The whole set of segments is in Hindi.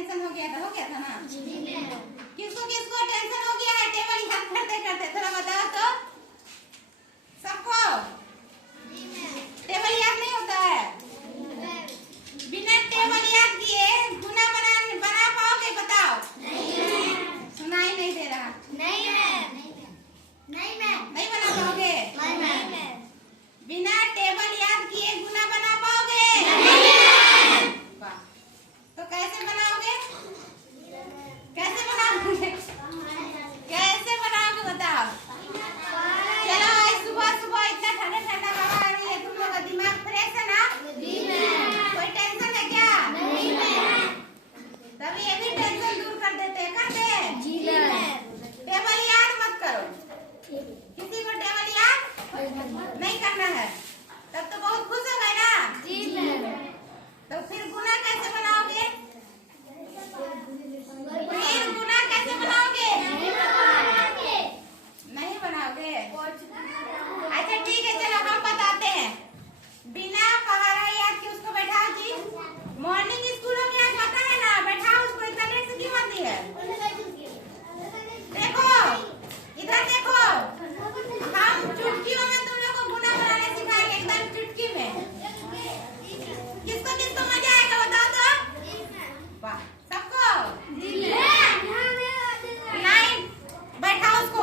टेंशन हो गया था ना? किसको किसको टेंशन हो गया है टेबल याद करते करते? थोड़ा बताओ तो। सबको टेबल याद नहीं होता है? बिना टेबल याद किए गुना बना पाओगे? बताओ। सुनाई नहीं दे रहा। नहीं बना पाओगे? बिना टेबल याद किए गुना बना पाओगे? वाह। तो कैसे बनाओगे? कैसे बनाओगे? कैसे बनाओगे बताओ। चलो आज सुबह सुबह इतना ठंडा ठंडा हवा आ रही है, तुम लोग का दिमाग फ्रेश है ना? कोई टेंशन है क्या? तभी ये भी टेंशन दूर कर देते हैं। कर दे। टेबल याद मत करो। किसी को टेबल याद नहीं करना है, तब तो बहुत खुश हो गए ना? तो फिर गुना कैसे बनाओगे? फिर गुना कैसे बनाओगे? नहीं बनाओगे? अच्छा ठीक है, चलो हम बताते हैं। बिना पहाड़ा याद के उसको बैठाओ जी। मॉर्निंग स्कूलों में आज होता है ना, बैठाओ उसको। इतना लेट से क्यों आती है? देखो इधर देखो, हम चुटकियों में तुम लोग को गुना बनाने सिखाएंगे, एकदम चुटकी में। किसको किसको मजा आएगा बताओ तो। वाह, सबको नहीं बैठाओ उसको।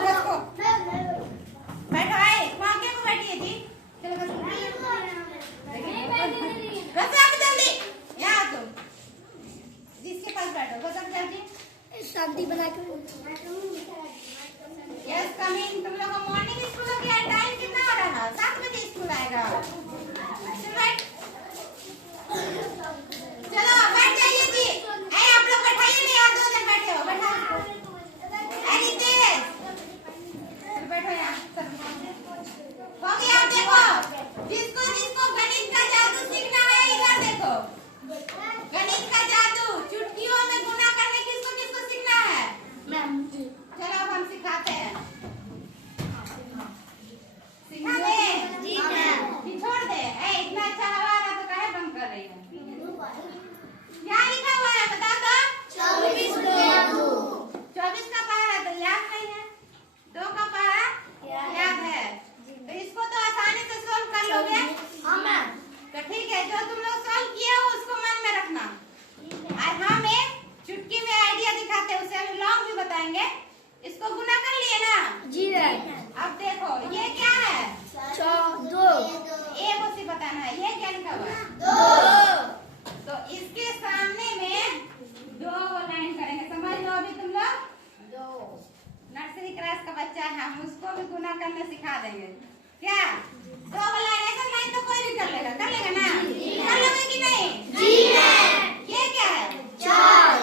बैठाए वहाँ क्यों बैठी थी? चलो बस आप जल्दी यहाँ तुम जिसके पास बैठो, बस आप जल्दी शांति बना के। Yes coming. तुम लोग का मॉर्निंग स्कूल का टाइम कितना हो रहा है? 7 बजे स्कूल आएगा। चलो बैठ जाइए जी। अरे आप लोग बैठाइए नहीं, आप 2 जन बैठे हो। बैठाओ। अरे तेज बैठो यहाँ। हो गया? देखो जिसको जिसको गणित का जादू सीखना है इधर देखो। गणित का जादू चुटकियों में गुना करने किसको किसको सीखना है? चलो अब हम सिखाते हैं। सिखा दे जी मैम। छोड़ दे। इतना अच्छा हवा आ रहा तो काहे बंद कर रही है? क्या लिखा हुआ है बता दो। 24 का पहाड़ा तो याद नहीं है, 2 का पहाड़ा याद है। तो इसको तो आसानी से सोल्व कर लोगे? हाँ मैम। तो ठीक है, जो तुम लोग सोल्व किए हो उसको मन में रखना। आज हम एक चुटकी में आइडिया दिखाते हैं, उसे हम लॉन्ग भी बताएंगे। इसको गुना कर लिए ना? जी मैम। अब देखो ये क्या है? 2 एक उसी बताना है। ये क्या लिखा हुआ है? 2। तो इसके सामने में 2 लाइन करेंगे। समझ लो अभी तुम लोग। 2 नर्सरी क्लास का बच्चा है, हम उसको भी गुना करने सिखा देंगे। क्या 2 लाइन? ऐसा लाइन तो कोई भी कर लेगा ना? कर लोगे कि नहीं? ये क्या है? 4।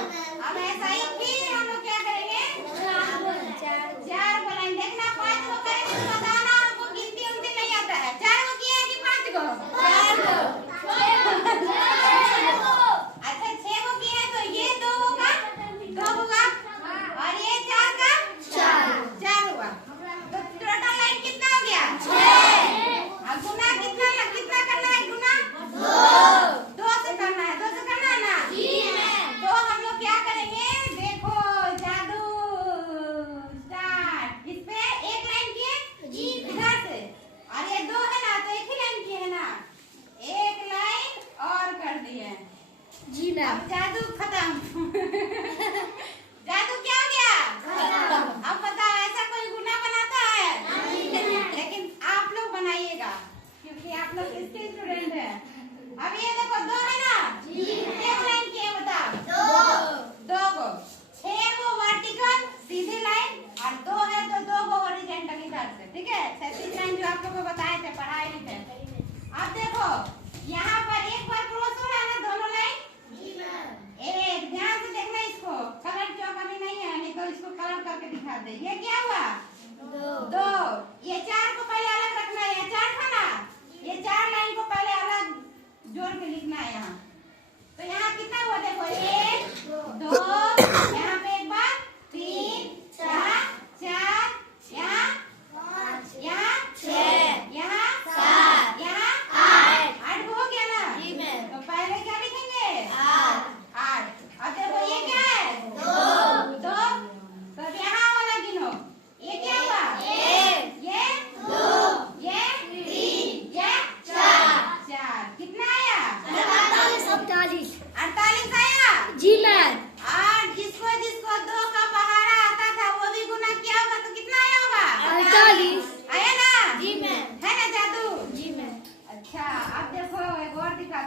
अब ऐसा ही फिर हम लोग क्या करेंगे? 4 को लाइन। देखना 5 को करेंगे तो बताना हमको गिनती उनती नहीं आता है। 4 को किया कि 5 को? 4 को। अच्छा 6 को किया तो ये 2 होगा, 2 होगा और ये 4 का 4 हुआ। तो टोटल लाइन कितना हो गया? 6।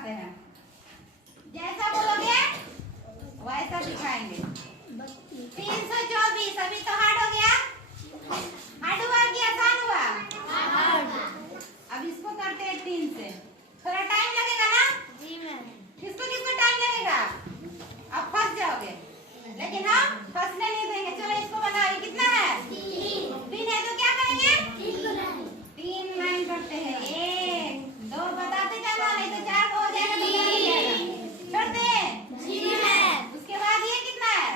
बताते हैं। जैसा बोलोगे वैसा सिखाएंगे। 324 अभी तो हार्ड हो गया। हार्ड हुआ कि आसान हुआ? अब इसको करते हैं 3 से। थोड़ा टाइम लगेगा ना? जी मैम। किसको किसको टाइम लगेगा? अब फंस जाओगे, लेकिन हम फंसने नहीं देंगे। चलो इसको बनाओ। ये कितना है? 3 है तो क्या करेंगे? 3 लाइन करते हैं। 1 2 बताते जाना, नहीं तो 4 हो जाएगा तो क्या हो जाएगा? करते हैं। जी मैम। उसके बाद ये कितना है?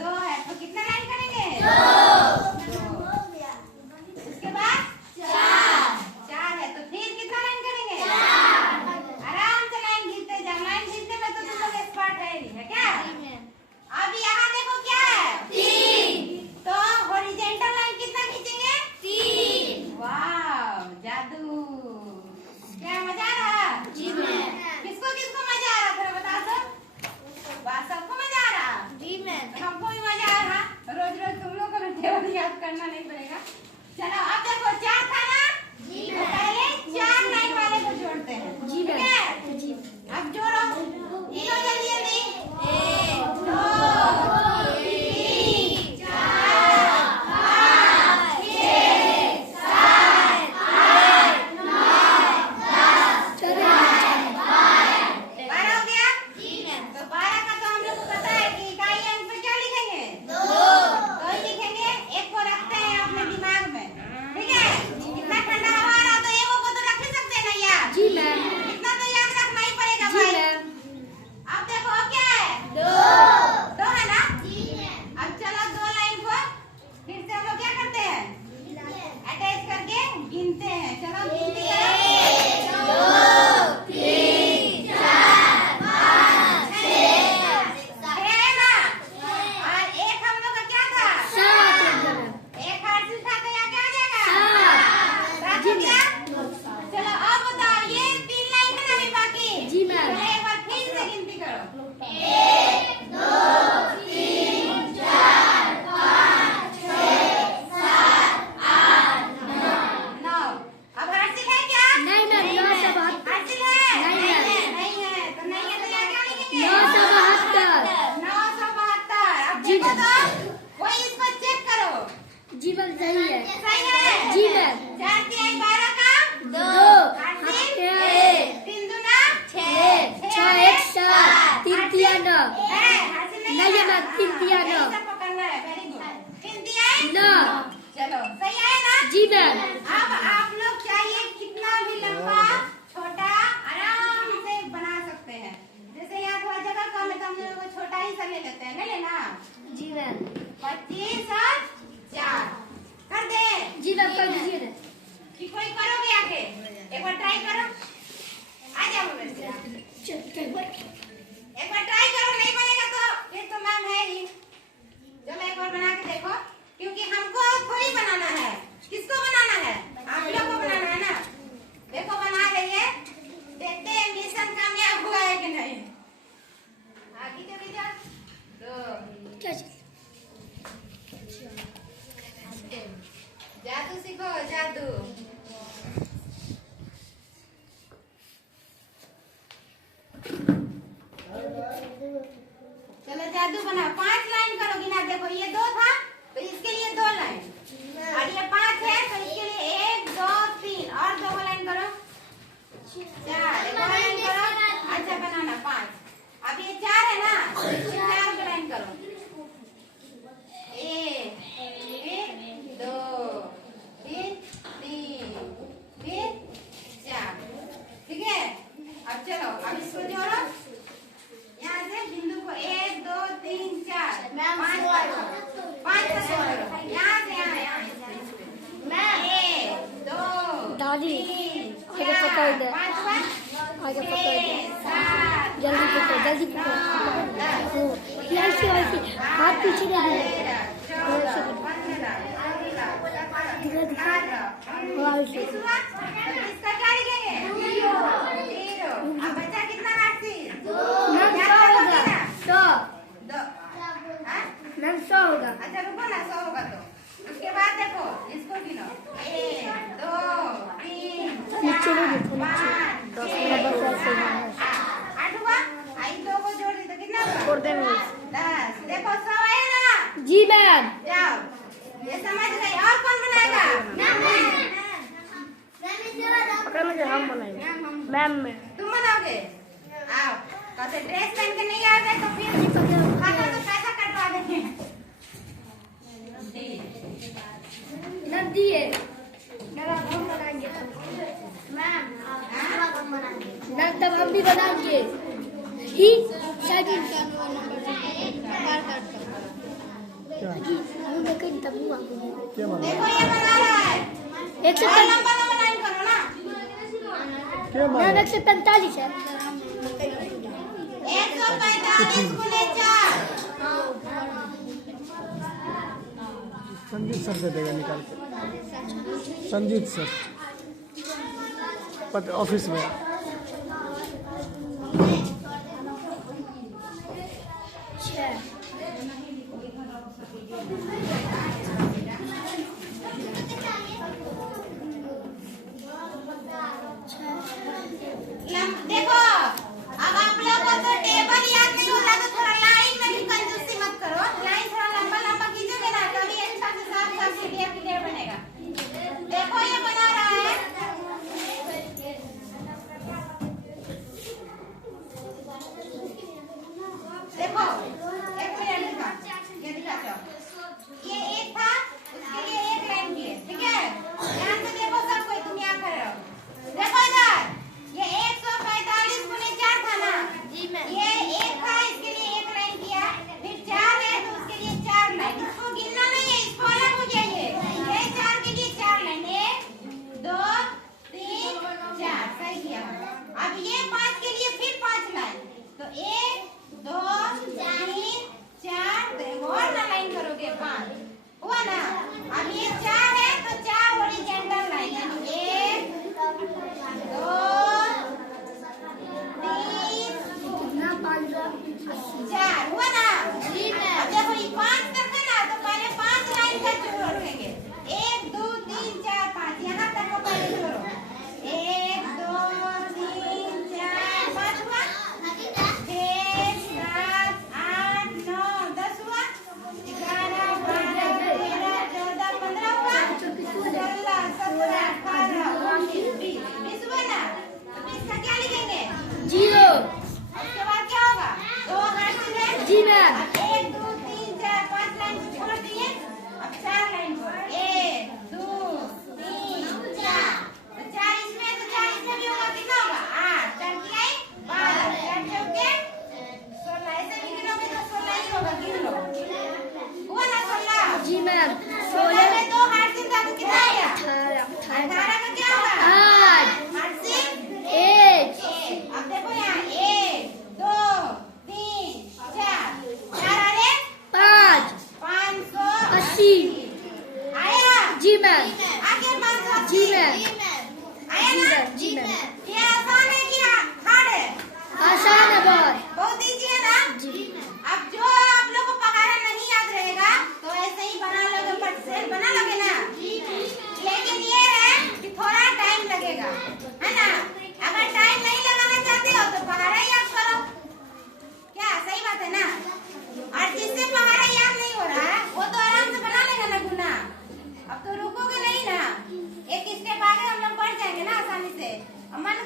2 है तो कितना लाइन करेंगे? 2। उसके बाद 4 है तो फिर कितना लाइन करेंगे? आराम से लाइन खींचते जाओ। लाइन खींचने में तो तुम लोग एक्सपर्ट है क्या? अब यहाँ देखो क्या है? तो हॉरिजॉन्टल लाइन कितना खींचेंगे? वाह जादू! क्या मजा आ रहा? जी मैम। किसको किसको मजा आ रहा थोड़ा बता दो। वाह सबको मजा आ रहा? जी मैम। हमको भी मजा आ रहा। रोज रोज तुम लोग को टेबल याद करना नहीं पड़ेगा। चलो अब देखो 4 था ना? तो पहले 4 लाइन वाले को जोड़ते हैं। जी ठीक मैम। है? जी। अब जोड़ो। गिनो जल्दी जल्दी। 1 2 3 4 5 6 7 8 9 12 हो गया? तो 12 का तो हम लोग को पता है कि इकाई अंक पे क्या लिखेंगे? 2 ही लिखेंगे। एक को रखते हैं अपने दिमाग में। ठीक है? इतना ठंडा हवा आ रहा तो एगो को तो रख ही सकते हैं ना यार? जी मैम। इतना तो याद रखना ही पड़ेगा जी भाई। मैम। अब देखो क्या है? 2 है ना? अब चलो 2 लाइन को फिर से हम लोग क्या करते हैं? अटैच करके गिनते हैं। चलो गिनती करो। 2 3 4 5 6 है ना? और एक हम लोग का क्या था? 7 एक हर्षिल था तो यहाँ क्या हो जाएगा? 7 हो गया? चलो अब बताओ ये 3 लाइन है ना अभी बाकी? जी मैम। चलो एक बार फिर से गिनती करो। 1 2 3 4 5 6 7 8 9। अब हर्षिल है क्या? नहीं मैम। 972 हर्षिल है? नहीं है। नहीं है तो नहीं है तो यहाँ क्या लिखेंगे? 972 972। अब जी देखो मैम। तो कोई इसको चेक करो। जी मैम सही है। सही है? जी मैम। 4 3 12 का 2 हर्षिल 1 3 दूना 6 6 1 7 3 3 9 है। हर्षिल नहीं नहीं है ना? मैम। 3 3 यही 9 सब पकड़ना है। Very good. 3 3 9 चलो सही है ना? जी मैम। अब आप लोग चाहिए कितना भी लंबा छोटा आराम से बना सकते हैं। जैसे यहाँ थोड़ा जगह कम है तो हम लोग छोटा ही सा ले लेते हैं। ले लेना। जी मैम। 25 और 4 कर दे। जी मैम कर दीजिए ना। कि कोई करोगे आगे? एक बार ट्राई करो। आ जाओ मेरे से। एक बार ट्राई करो। नहीं बनेगा तो फिर तो मैम है ही। चलो एक बार बना के देखो, क्योंकि हमको थोड़ी बनाना है। किसको बनाना है? आप लोग को बनाना है ना? देखो बना रही है। देखते हैं मिशन कामयाब हुआ है कि नहीं। आगे चली जा। जादू सीखो जादू। चलो जादू बनाओ। 5 लाइन करोगी ना? देखो ये 2 था तो इसके लिए 2 लाइन, और ये 5 है तो इसके लिए 1 2 3 और 2 लाइन करो। 4 एक और लाइन करो। अच्छा बनाना 5। अब ये 4 है ना? तो इसमें 4 को लाइन करो। 1 2 फिर 3 फिर 4। ठीक है? अब चलो अब इसको जोड़ो। यहाँ से बिंदु को 1 2 3 4 5 तक जोड़ो। यहाँ से यहाँ 1 2 दादी 3 आगे पकड़ 4 दे। 5 बार आगे पकड़ दे। 7 जल्दी पकड़ जल्दी पकड़। ऐसे ऐसे हाथ पीछे नहीं दिखा दिखा। ऐसे इसका क्या लिखेंगे? 0। अब बचा कितना राशि? मैम 100 होगा। 100 मैम 100 होगा। अच्छा रुको ना 100 होगा तो उसके बाद देखो इसको गिनो 1 2 3 नीचे नहीं 4 देखो, नीचे। 5 6 8 हुआ। आई 2 को जोड़ दी तो कितना हुआ? 10। देखो 100 है ना? जी मैम। जाओ, ये समझ गई। और कौन बनाएगा? हम बनाएंगे मैम। तुम बनाओगे? आओ। कहते ड्रेस पहन के नहीं आ गए तो फिर खाता तो पैसा कटवा देंगे। नदी है मेरा हम बनाएंगे मैम। ना तब हम भी बनाएंगे ही शादी का देखो ये बना रहा है। 145 लंबा लंबा लाइन करो ना। 145 है। 145 गुने 4। संजीत सर दे देगा निकाल के। संजीत सर पद ऑफिस में। देखो अब आप लोग को तो टेबल याद नहीं होता तो थोड़ा लाइन में भी कंजूसी मत करो। लाइन थोड़ा लंबा लंबा खींचोगे ना तभी अच्छा से साफ साफ क्लियर बनेगा। देखो ये बना रहा है। देखो एक मिनट दिखा, ये दिखाते हो। ये एक था, उसके लिए एक लाइन की है, ठीक है? ध्यान से देखो सब कोई, तुम यहाँ खड़े रहो। देखो इधर, ये 145 गुने 4 था ना? ये एक था, इसके लिए एक लाइन किया, फिर 4 है तो उसके लिए 4 लाइन। इसको गिनना नहीं है, इसको अलग हो जाइए। ये 4 के लिए 4 लाइन, 1 2 3 4, सही किया। अब ये 5 के लिए फिर 5 लाइन, तो 1 2 3 4, तो और ना लाइन करोगे 5 हुआ ना? अब ये 4 है तो 4 हॉरिजॉन्टल लाइन, यानी 1 2 3 4 हुआ ना? अब देखो ये 5 तक है ना, तो पहले 5 लाइन का जोड़ेंगे। 1 2 3 4 5, यहाँ तक को पहले जोड़ो। 1 2 3 4 5 हुआ। 6 7 8 9 10 हुआ। 11 12 13 14 15 हुआ। 16 17 18 19 20 हुआ ना? तो 20 का क्या लिखेंगे? 0। उसके बाद क्या होगा? 2 हाथ से जी मैम। 1 2 3 4 5 लाइन छोड़ दिए। अब 4 लाइन पर 1 2 3 4, तो 4 इसमें तो 4 इसमें भी होगा। कितना होगा? 8 4 की आई 12 4 चौके 16। ऐसे भी गिनोगे तो 16 ही होगा, गिन लो। हुआ ना 16? जी मैम। 16 में 2 हाथ से था तो कितना आया? 18 का क्या होगा? 8 हाथ से 1। अब देखो यहाँ 1 2 3 4 4 आ रहे 5 580 आया। जी मैम। आगे 580 जी मैम। आया ना? जी मैम। ये आसान है कि हार्ड है? आसान है बहुत। बहुत इजी है ना? जी। अब जो आप लोग को पगारा नहीं याद रहेगा तो ऐसे ही बना लोगे, बट से बना लोगे ना? लेकिन ये है कि थोड़ा टाइम लगेगा, है ना? अगर टाइम नहीं लगाना चाहते हो तो पगारा याद करो। क्या सही बात है ना? और जिससे पगारा याद नहीं हो रहा है वो तो आराम से बना लेगा ना गुना। अब तो रुकोगे नहीं ना, एक स्टेप आगे हम लोग बढ़ जाएंगे ना आसानी से। मन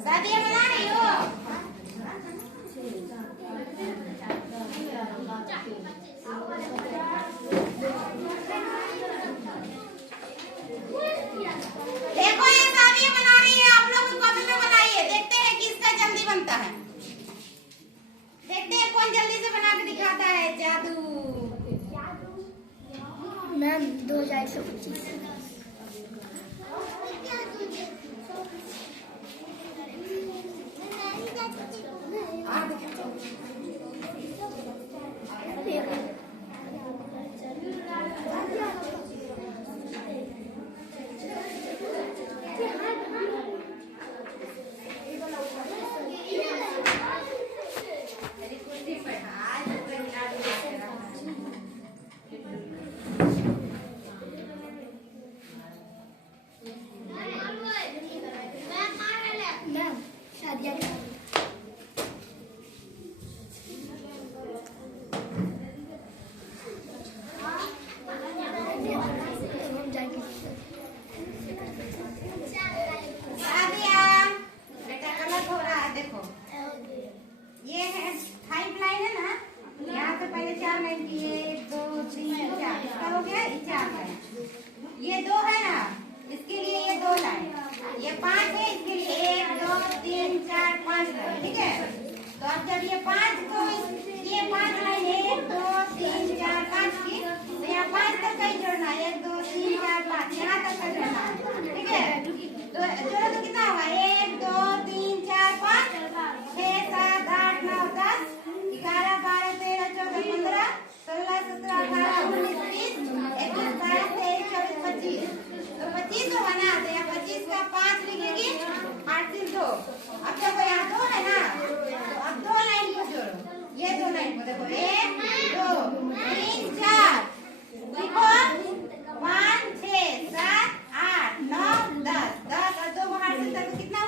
सादिया बना रही हो? देखो ये सादिया बना रही है, आप लोग कॉपी में बनाइए, देखते हैं किसका जल्दी बनता है, देखते हैं कौन जल्दी से बना के दिखाता है। जादू मैम 2125। मैम शादिया सादिया बेटा गलत हो रहा है, देखो ये है 5 लाइन है ना, यहाँ से पहले 4 लाइन की, 1 2 3 4, इसका हो गया, ये 4 लाइन, ये 2 है ना, इसके लिए ये 2 लाइन, ये 5 है, इसके लिए 1 2 3 4 5 लाइन, ठीक है। तो अब जब ये 5 को ये 5 लाइन 1 2 3 4 5 की, तो यहाँ 5 तक का ही जोड़ना है, 1 2 3 4 5 यहाँ तक का जोड़ना है, ठीक है। तो जोड़ो तो कितना होगा, 1 2 3 4 5 6 7 8 9 10 11 12 13 14 15 16 17 18 19 20 21 22 23 24 25, तो 25 होगा ना, तो यहाँ 25 का 5 लिखेगी, 8 3 2। अब देखो यहाँ 2 है ना, तो अब 2 लाइन को जोड़ो, ये 2 लाइन को देखो, 1 2 3 4 लिखो, 5 6 7 8 9 10 10 और 2 बाहर से तक कितना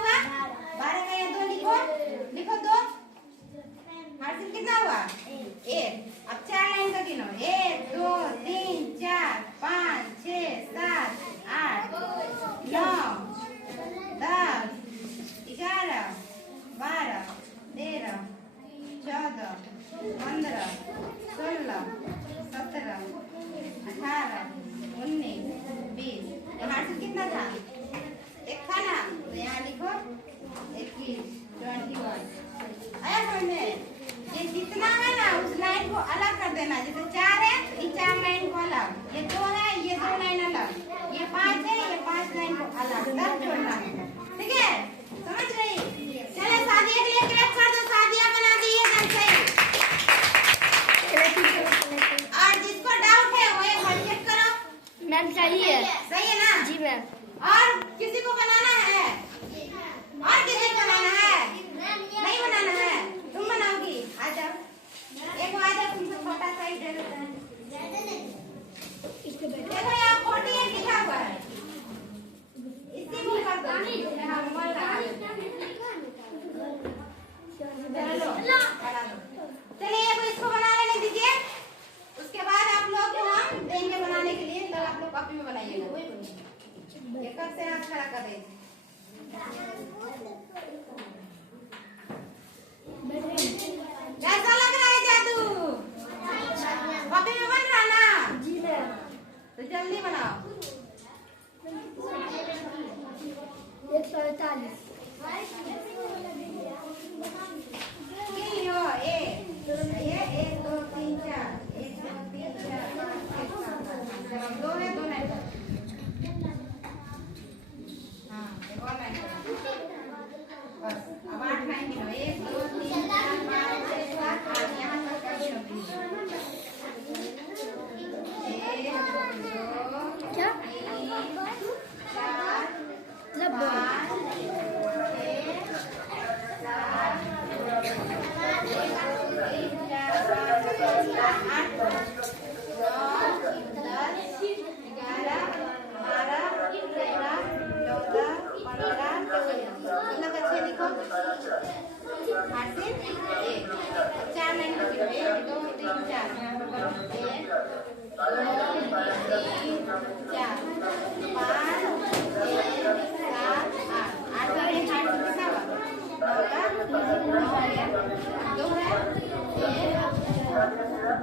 दो है,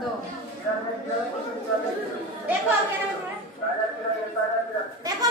दो। देखो क्या है? देखो